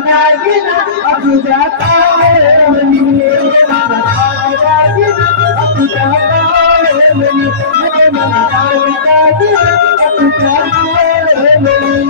दागिना तुझ्या काळमणी मला दागिना तुझ्या काळमणी मला दागिना तुझ्या काळमणी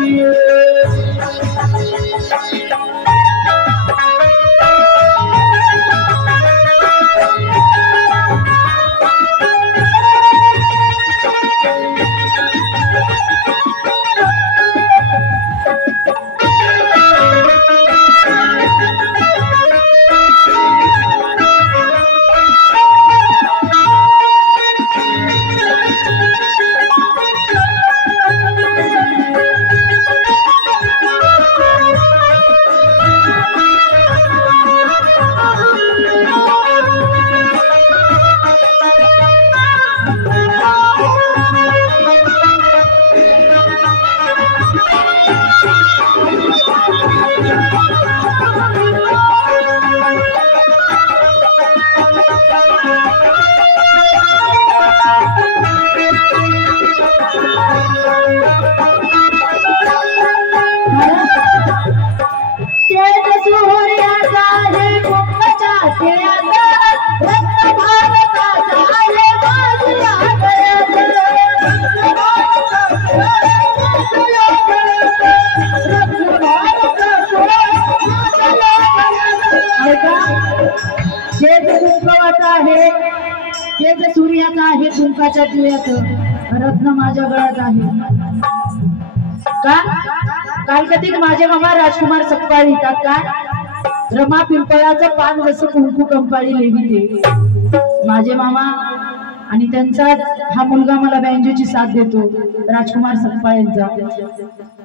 सूर्याचा आहे कुंकाच्या दिव्याचं रत्न माझ्या गळ्यात आहे का कालकतीत माझे मामा राजकुमार सकपाळ लिहितात काय रमा पिंपळाचं पान जसं कुंकू कंपाळी लेविते माझे मामा आणि त्यांचा हा मुलगा मला बँजोची साथ देतो राजकुमार सकपाळ यांचा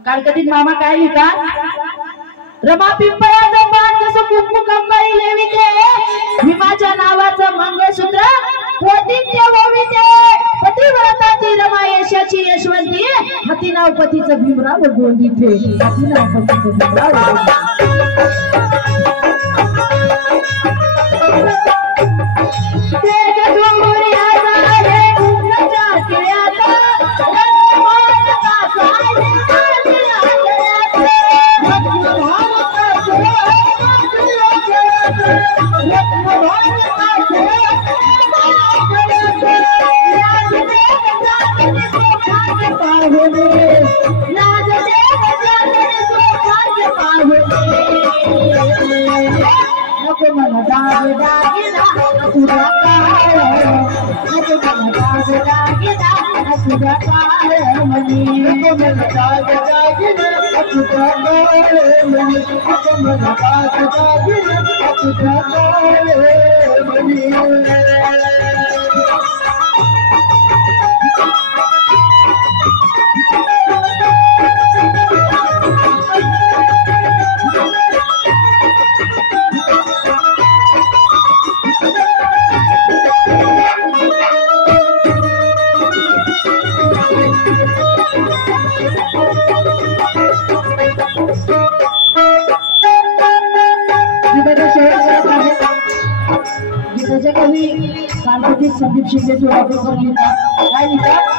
कालकतीत मामा काय लिहितात रमा पिंपळाचं पान जसं कुंकू कंपाळी लेविते भीमाच्या नावाचं मंगळसूत्र पतिव्रताची रमा यशाची यशवंती हाती नाव पतीचं भीमराव गोंदिते हाती नाव पतीचं भीमराव संदीप शिंदे सोलापूरकर लिहितात काय लिहितात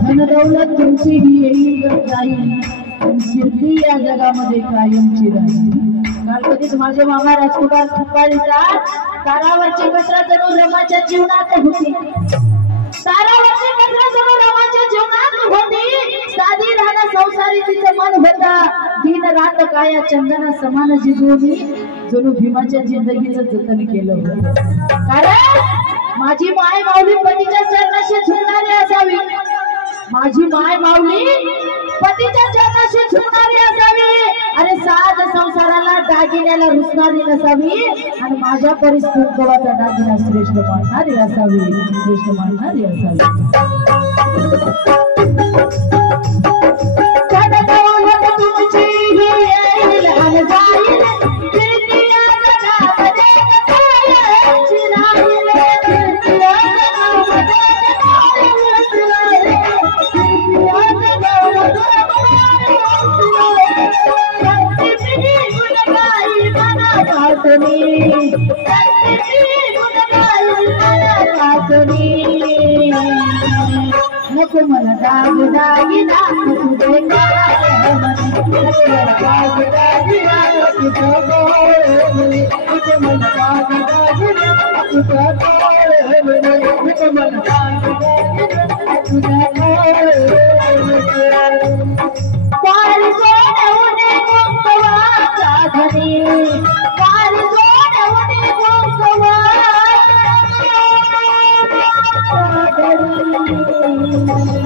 धनदौलत तुमची ही येईल जाईल कीर्ती या जगामध्ये कायमची राहील कालकतीत माझे मामा राजकुमार सकपाळ लिहितात तारावरची कसरा जणू रमाच्या जीवनात होती तारावरची कसरा जणू रमाच्या जीवनात होती साधी राहणं संसारी तिचं मन होता दिन रात काया चंदना समान जिजवली जणू भीमाच्या जिंदगीचं जतन केलं होतं कारण माझी माय माऊली पतीच्या चरणाशी झुकणारी असावी माझी माय माऊली पतीच्या चरणाशी झुकणारी असावी आणि साध संसाराला दागिन्याला रुसणारी नसावी आणि माझ्या परिस्थितीचा दागिना श्रेष्ठ मानणारी असावी श्रेष्ठ मानणारी असावी नको मला दाग दागिना तुझे काय नको मला दाग दागिना तुझे काय नको मला दाग दागिना तुझे काय नको मला दाग दागिना तुझे काय पार सोडवणे गोंगवा साधने पार सोडवणे गोंगवा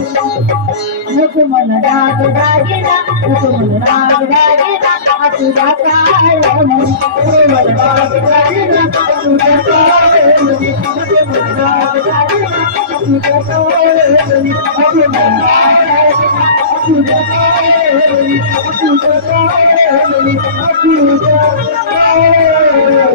नको मला दाग दागिना नको मला दाग दागिना तुझा काय नको मला दाग दागिना तुझा काय नको मला दाग दागिना तुझा काय नको मला तुझा काय तुझा काय तुझा काय